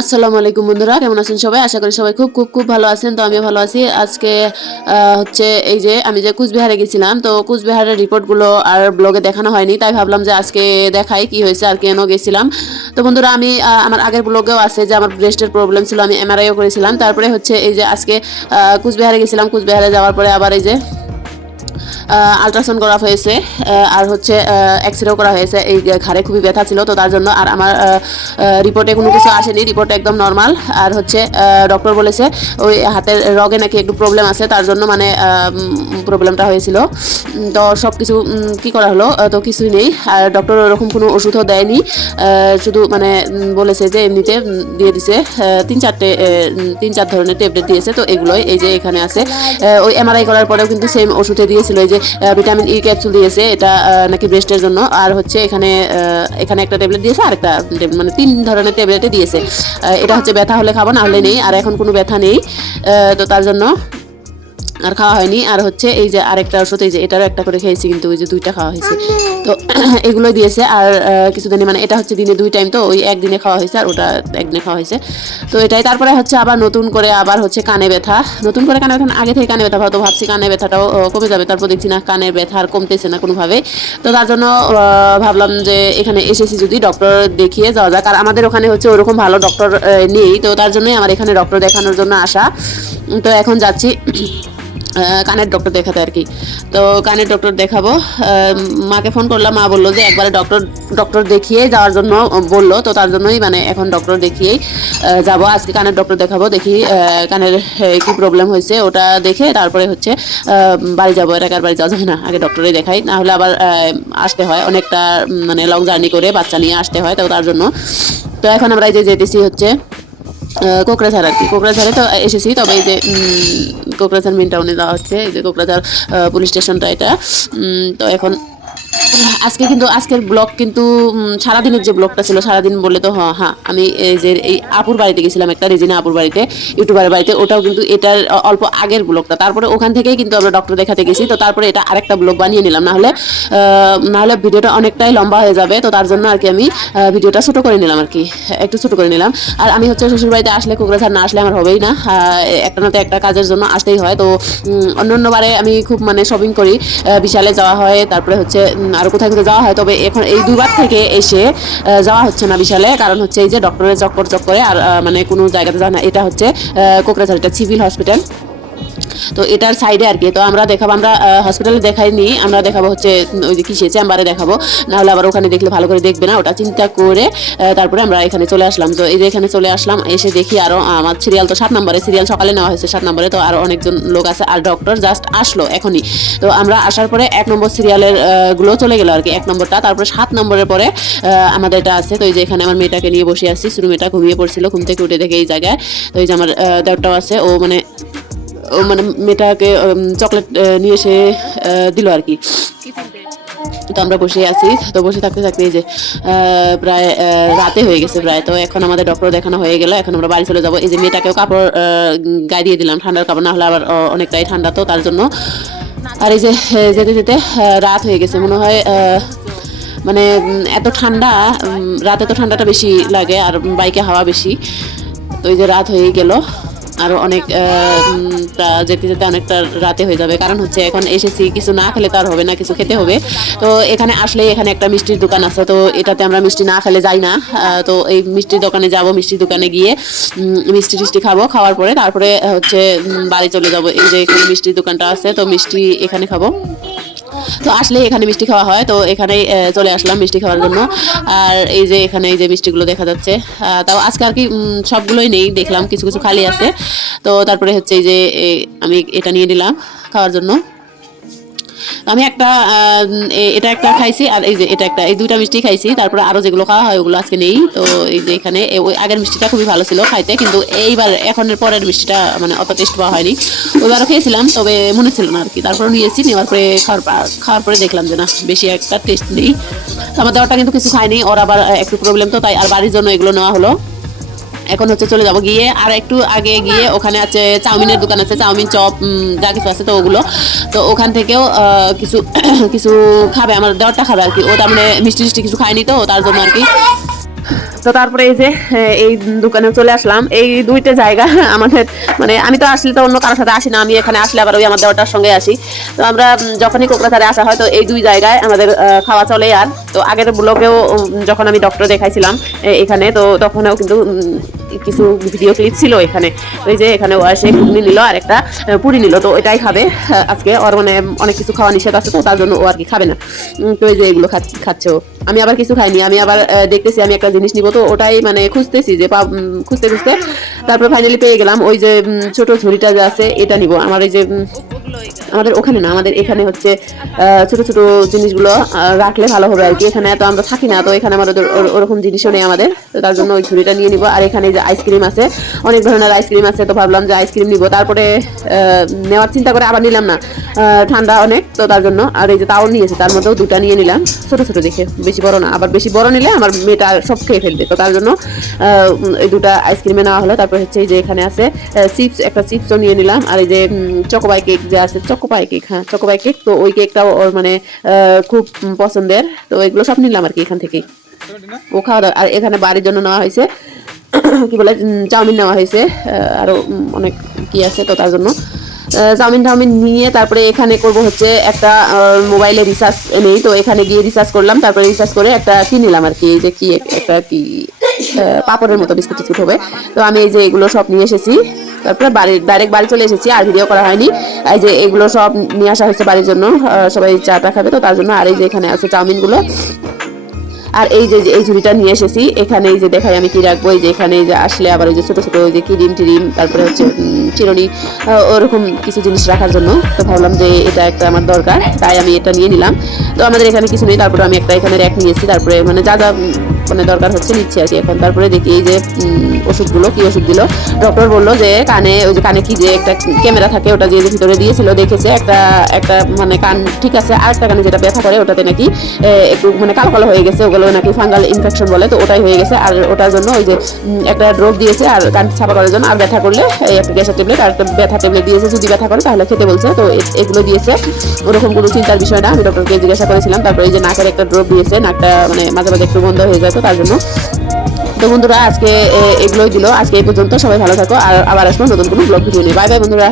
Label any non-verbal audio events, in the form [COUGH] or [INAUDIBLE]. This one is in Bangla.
আসসালামু আলাইকুম বন্ধুরা, কেমন আছেন সবাই? আশা করি সবাই খুব খুব খুব ভালো আছেন। তো আমিও ভালো আছি। আজকে হচ্ছে এই যে আমি যে কুচবিহারে গেছিলাম, তো কুচবিহারের রিপোর্টগুলো আর ব্লগে দেখানো হয়নি, তাই ভাবলাম যে আজকে দেখাই কি হয়েছে আর কেন গেছিলাম। তো বন্ধুরা, আমি আমার আগের ব্লগেও আছে যে আমার ব্রেস্টের প্রবলেম ছিল, আমি এমআরআইও করেছিলাম। তারপরে হচ্ছে এই যে আজকে কুচবিহারে গেছিলাম, কুচবিহারে যাওয়ার পরে আবার এই যে আলট্রাসাউন্ড করা হয়েছে আর হচ্ছে এক্স রেও করা হয়েছে। এই ঘাড়ে খুবই ব্যথা ছিল, তো তার জন্য আর আমার রিপোর্টে কোনো কিছু আসেনি। রিপোর্ট একদম নর্মাল আর হচ্ছে ডক্টর বলেছে, ওই হাতের রগে নাকি একটু প্রবলেম আছে, তার জন্য মানে প্রবলেমটা হয়েছিল। তো সব কিছু কি করা হলো? তো কিছুই নেই। আর ডক্টর ওরকম কোনো ওষুধও দেয়নি। শুধু মানে বলেছে যে এমনিতে দিয়ে দিছে তিন চারটে তিন চার ধরনের ট্যাবলেট দিয়েছে, তো এগুলোই এই যে এখানে আছে। ওই এমআরআই করার পরেও কিন্তু সেম ওষুধে দিয়েছিল, এই যে ভিটামিন ই ক্যাপসুল দিয়েছে, এটা নাকি ব্রেস্টের জন্য। আর হচ্ছে এখানে এখানে একটা ট্যাবলেট দিয়েছে, আর একটা মানে তিন ধরনের ট্যাবলেটে দিয়েছে। এটা হচ্ছে ব্যথা হলে খাব, না হলে নেই, আর এখন কোনো ব্যথা নেই তো তার জন্য আর খাওয়া হয়নি। আর হচ্ছে এই যে আরেকটা ওষুধ এই যে এটারও একটা করে খেয়েছি কিন্তু ওই যে দুইটা খাওয়া হয়েছে। তো [CLEARS THROAT] এগুলো দিয়েছে। আর আহ, কিছুদিনই মানে এটা হচ্ছে দিনে দুই টাইম তো ওই একদিনে খাওয়া হয়েছে আর ওটা একদিনে খাওয়া হয়েছে। তো এটাই। তারপরে হচ্ছে আবার নতুন করে আবার হচ্ছে কানে ব্যথা। নতুন করে কানে ব্যথা আগে থেকে কানে ব্যথা হয়তো ভাবছি কানে ব্যথাটাও কমে যাবে। তারপর দেখছি না কানের ব্যথা আর কমতেছে না কোনোভাবে। তো তার জন্য ভাবলাম যে এখানে এসেছি যদি ডক্টর দেখিয়ে যাওয়া যাক। আর আমাদের ওখানে হচ্ছে ওরকম ভালো ডক্টর নেই। তো তার জন্যই আমার এখানে ডক্টর দেখানোর জন্য আসা। তো এখন যাচ্ছি। কানের ডক্টর দেখাতে আর কি। তো কানের ডক্টর দেখাবো। মাকে ফোন করলাম, মা বলল যে একবারে ডক্টর ডক্টর দেখিয়ে যাওয়ার জন্য বলল। তো তার জন্যই মানে এখন ডক্টর দেখিয়েই যাব। আজকে কানের ডক্টর দেখাবো, দেখি কানের কি প্রবলেম হয়েছে। ওটা দেখে তারপরে হচ্ছে বাড়ি যাব। এটাকার বাড়ি যাওয়া যাবে না। আগে ডক্টরে দেখাই। না হলে আবার আসতে হয়। অনেকটা মানে লং জার্নি করে বাচ্চা নিয়ে আসতে হয়। তো তার জন্য। তো এখন আমরা এই যে যেতেছি হচ্ছে কোকরাঝাড় আর কি। কোকরাঝাড়ে তো এসেছি, তবে এই যে কোকরাঝার মেন টাউনে যাওয়া হচ্ছে, এই যে কোকরাঝাড় পুলিশ স্টেশনটা এটা। তো এখন আজকে কিন্তু, আজকের ব্লগ কিন্তু সারাদিনের যে ব্লগটা ছিল, সারাদিন বলে তো হ্যাঁ হ্যাঁ আমি এই যে এই আপুর বাড়িতে গেছিলাম, একটা রেজিনা আপুর বাড়িতে, ইউটিউবারের বাড়িতে, ওটাও কিন্তু এটার অল্প আগের ব্লগটা। তারপরে ওখান থেকেই কিন্তু আমরা ডক্টর দেখাতে গেছি, তো তারপরে এটা আরেকটা ব্লগ বানিয়ে নিলাম। নাহলে নাহলে ভিডিওটা অনেকটাই লম্বা হয়ে যাবে, তো তার জন্য আর কি আমি ভিডিওটা ছোটো করে নিলাম আর কি, একটু ছোটো করে নিলাম। আর আমি হচ্ছে শ্বশুর বাড়িতে আসলে কোকরাঝাড় না আসলে আমার হবেই না একটা না একটা কাজের জন্য আসতেই হয়, তো অন্য অন্য বারে আমি খুব মানে শপিং করি বিশালে যাওয়া হয়, তারপরে হচ্ছে আরও কোথায় কোথায় যাওয়া হয় তবে এখন এই দুবার থেকে এসে যাওয়া হচ্ছে না বিশালে কারণ হচ্ছে এই যে ডক্টরের চক্কর চক্করে আর মানে কোনো জায়গাতে যাওয়া না এটা হচ্ছে আহ, কোকরাঝাড় এটা সিভিল হসপিটাল তো এটার সাইডে আর কি। তো আমরা দেখাবো, আমরা হসপিটালে দেখাইনি, আমরা দেখাবো হচ্ছে ওই যে কিসে চেম্বারে দেখাবো। নাহলে আবার ওখানে দেখলে ভালো করে দেখবে না, ওটা চিন্তা করে তারপরে আমরা এখানে চলে আসলাম। তো এই যে এখানে চলে আসলাম, এসে দেখি আরও আমার সিরিয়াল তো সাত নম্বরে সিরিয়াল সকালে নেওয়া হয়েছে সাত নম্বরে। তো আরও অনেকজন লোক আছে, আর ডক্টর জাস্ট আসলো এখনই। তো আমরা আসার পরে এক নম্বর সিরিয়ালেরগুলো চলে গেলো আর কি, এক নম্বরটা। তারপরে সাত নম্বরের পরে আমাদের এটা আছে। তো এই যে এখানে আমার মেয়েটাকে নিয়ে বসে আছি। শুরু মেয়েটা ঘুমিয়ে পড়ছিল, ঘুম থেকে উঠে দেখে এই জায়গায়। তো এই যে আমার দেওয়ারটাও আছে। ও মানে মানে মেয়েটাকে চকলেট নিয়ে এসে দিল আর কি। তো আমরা বসে আছি, তো বসে থাকতে থাকতে এই যে প্রায় রাতে হয়ে গেছে প্রায়। তো এখন আমাদের ডক্টর দেখানো হয়ে গেল, এখন আমরা বাড়ি চলে যাব। এই যে মেয়েটাকেও কাপড় গায়ে দিয়ে দিলাম, ঠান্ডার কাপড় না হলে আবার অনেকটাই ঠান্ডা তো তার জন্য। আর এই যে যেতে যেতে রাত হয়ে গেছে। মনে হয় মানে এত ঠান্ডা রাতে তো ঠান্ডাটা বেশি লাগে, আর বাইকে হাওয়া বেশি। তো এই যে রাত হয়ে গেল। আরও অনেক যেতে যেতে অনেকটা রাতে হয়ে যাবে। কারণ হচ্ছে এখন এসেছি, কিছু না খেলে তার হবে না, কিছু খেতে হবে। তো এখানে আসলে এখানে একটা মিষ্টির দোকান আছে, তো এটাতে আমরা মিষ্টি না খেলে যাই না। তো এই মিষ্টির দোকানে যাব, মিষ্টির দোকানে গিয়ে মিষ্টি টিষ্টি খাব, খাওয়ার পরে তারপরে হচ্ছে বাড়ি চলে যাব। এই যে এখানে মিষ্টির দোকানটা আছে, তো মিষ্টি এখানে খাব। তো আসলে এখানে মিষ্টি খাওয়া হয়। তো এখানেই চলে আসলাম মিষ্টি খাওয়ার জন্য। আর এই যে এখানে এই যে মিষ্টিগুলো দেখা যাচ্ছে তাও আজকে আর কি সবগুলোই নেই, দেখলাম, কিছু কিছু খালি আছে। তো তারপরে হচ্ছে এই যে আমি এটা নিয়ে নিলাম খাওয়ার জন্য। আমি একটা এটা একটা খাইছি, আর এই যে এটা একটা, এই দুইটা মিষ্টি খাইছি, তারপরে আরও যেগুলো খাওয়া হয় ওগুলো আজকে নেই। তো এই যে এখানে ওই আগের মিষ্টিটা খুবই ভালো ছিল খাইতে, কিন্তু এইবার এখনের পরের মিষ্টিটা মানে অত টেস্ট পাওয়া হয়নি। ওইবারও খেয়েছিলাম, তবে মনে ছিল না আর কি তারপরে নিয়েছি, নেওয়ার পরে খাওয়ার খাওয়ার পরে দেখলাম যে না, বেশি একটা টেস্ট নেই। তো আমার দেওয়াটা কিন্তু কিছু খায়নি, ওর আবার একটু প্রবলেম তো, তাই আর বাড়ির জন্য এগুলো নেওয়া হলো। এখন হচ্ছে চলে যাব গিয়ে আর একটু আগে গিয়ে ওখানে আছে চাউমিনের দোকান আছে, চাউমিন চপ যা কিছু আছে তো ওগুলো। তো ওখান থেকেও কিছু [COUGHS] কিছু খাবে, আমার দেওয়ারটা খাবে আর কি। ও তার মানে মিষ্টি মিষ্টি কিছু খায়নি তো, তার জন্য আর কি। তো তারপরে এই যে এই দোকানে চলে আসলাম। এই দুইটা জায়গা [LAUGHS] আমাদের মানে আমি তো আসলে তো অন্য কারোর সাথে আসি না, আমি এখানে আসলে আবার ওই আমার দেওয়াটার সঙ্গে আসি। তো আমরা যখনই কোকরাঝারে আসা হয়, তো এই দুই জায়গায় আমাদের খাওয়া চলে আর। তো আগের ব্লকেও যখন আমি ডক্টর দেখাইছিলাম এখানে, তো তখনও কিন্তু কিছু ভিডিও ক্লিপ ছিল এখানে। ওই যে এখানে ও এসে ঘুগনি নিল আর একটা পুরি নিল। তো এটাই খাবে। আজকে ওর মানে অনেক কিছু খাওয়া নিষেধ আছে, তো তার জন্য ও আর কি খাবে না। তো এই যে এগুলো খাচ- খাচ্ছে। আমি আবার কিছু খাইনি। আমি আবার দেখতেছি আমি একটা জিনিস নিব। তো ওটাই মানে খুঁজতেছি যে খুঁজতে খুঁজতে তারপর ফাইনালি পেয়ে গেলাম। ওই যে ছোট ঝুড়িটা যে আছে, এটা নিব। আমার এই যে আমাদের ওখানে না, আমাদের এখানে হচ্ছে ছোট ছোট জিনিসগুলো রাখলে ভালো হবে আর কি। এখানে তো আমরা থাকি না, তো এখানে আমাদের ওর- ওরকম জিনিসও নেই আমাদের। তো তার জন্য ওই ঝুড়িটা নিয়ে নিব। আর এখানে যে আইসক্রিম আছে, অনেক ধরনের আইসক্রিম আছে, তো ভাবলাম যে আইসক্রিম নিব। তারপরে নেওয়ার চিন্তা করে আবার নিলাম না। ঠান্ডা অনেক, তো তার জন্য আর এই যে তাও নিয়েছে, তার মধ্যেও দুটা নিয়ে নিলাম। ছোট ছোট দেখে, বেশি বড় না, আবার বেশি বড় নিলে আমার মেয়েটা সব খেয়ে ফেলবে। তো তার জন্য এই দুটা আইসক্রিমে নেওয়া হলো। তারপর হচ্ছে এই যে এখানে আছে চিপস, একটা চিপসও নিয়ে নিলাম। আর এই যে চকোবাই কেক যে আছে চকোপাই কেক হ্যাঁ চকোবাই কেক। তো ওই কেকটাও ওর মানে খুব পছন্দের। তো এগুলো সব নিলাম আর কি এখান থেকেই। ও খাওয়া দাওয়া, আর এখানে বাড়ির জন্য নেওয়া হয়েছে [COUGHS] কি বলে চাউমিন নেওয়া হয়েছে আহ, আরও অনেক কি আছে তো তার জন্য। চাউমিন টাউমিন নিয়ে তারপরে এখানে করব হচ্ছে একটা মোবাইলে রিচার্জ নেই তো এখানে গিয়ে রিচার্জ করলাম তারপরে রিচার্জ করে একটা কি নিলাম আর কি যে কি একটা কি পাপড়ের মতো বিস্কুট টিস্কুট হবে। তো আমি এই যে এগুলো সব নিয়ে এসেছি তারপরে বাড়ি ডাইরেক্ট বাড়ি চলে এসেছি আর ভিডিও করা হয়নি। এই যে এগুলো সব নিয়ে আসা হয়েছে বাড়ির জন্য সবাই চাটা খাবে তো তার জন্য আর এই যে এখানে আছে চাউমিনগুলো। আর এই যে, এই ঝুড়িটা নিয়ে এসেছি। এখানে এই যে দেখাই আমি কি রাখব, এই যে এখানে যে আসলে আবার ওই যে ছোটো ছোটো ওই যে কিরিম টিরিম, তারপরে হচ্ছে চিরুনি ওরকম কিছু জিনিস রাখার জন্য। তো ভাবলাম যে এটা একটা আমার দরকার, তাই আমি এটা নিয়ে নিলাম। তো আমাদের এখানে কিছু নেই, তারপরে আমি একটা এখানে র্যাক নিয়েছি তারপরে মানে যা যা মানে দরকার হচ্ছে নিচ্ছি আর কি এখন। তারপরে দেখি এই যে ওষুধগুলো, কি ওষুধ দিল? ডক্টর বলল যে কানে, ওই যে কানে কি যে একটা ক্যামেরা থাকে, ওটা যে ভিতরে দিয়েছিল, দেখেছে, একটা একটা মানে কান ঠিক আছে, আর একটা কানে যেটা ব্যথা করে, ওটাতে নাকি একটু মানে কালো কালো হয়ে গেছে, ওগুলো নাকি ফাঙ্গাল ইনফেকশন বলে, তো ওটাই হয়ে গেছে। আর ওটার জন্য ওই যে একটা ড্রপ দিয়েছে, আর কান ছাপা করার জন্য, আর ব্যথা করলে, এই একটা গ্যাসের ট্যাবলেট, আর একটা ব্যথা ট্যাবলেট দিয়েছে, যদি ব্যথা করে, তাহলে খেতে বলছে, তো এগুলো দিয়েছে। ওরকম কোনো চিন্তার বিষয় না, আমি ডক্টরকে জিজ্ঞাসা করেছিলাম। তারপরে এই যে নাকের একটা ড্রপ দিয়েছে, নাকটা মানে মাঝে মাঝে একটু বন্ধ হয়ে যায় তো তার জন্য। তো বন্ধুরা, আজকে এগুলোই দিল। আজকে এই পর্যন্ত সবাই ভালো থাকো। আর আবার আসব নতুন কোনো ব্লগ ভিডিও নিয়ে। বাই বাই বন্ধুরা।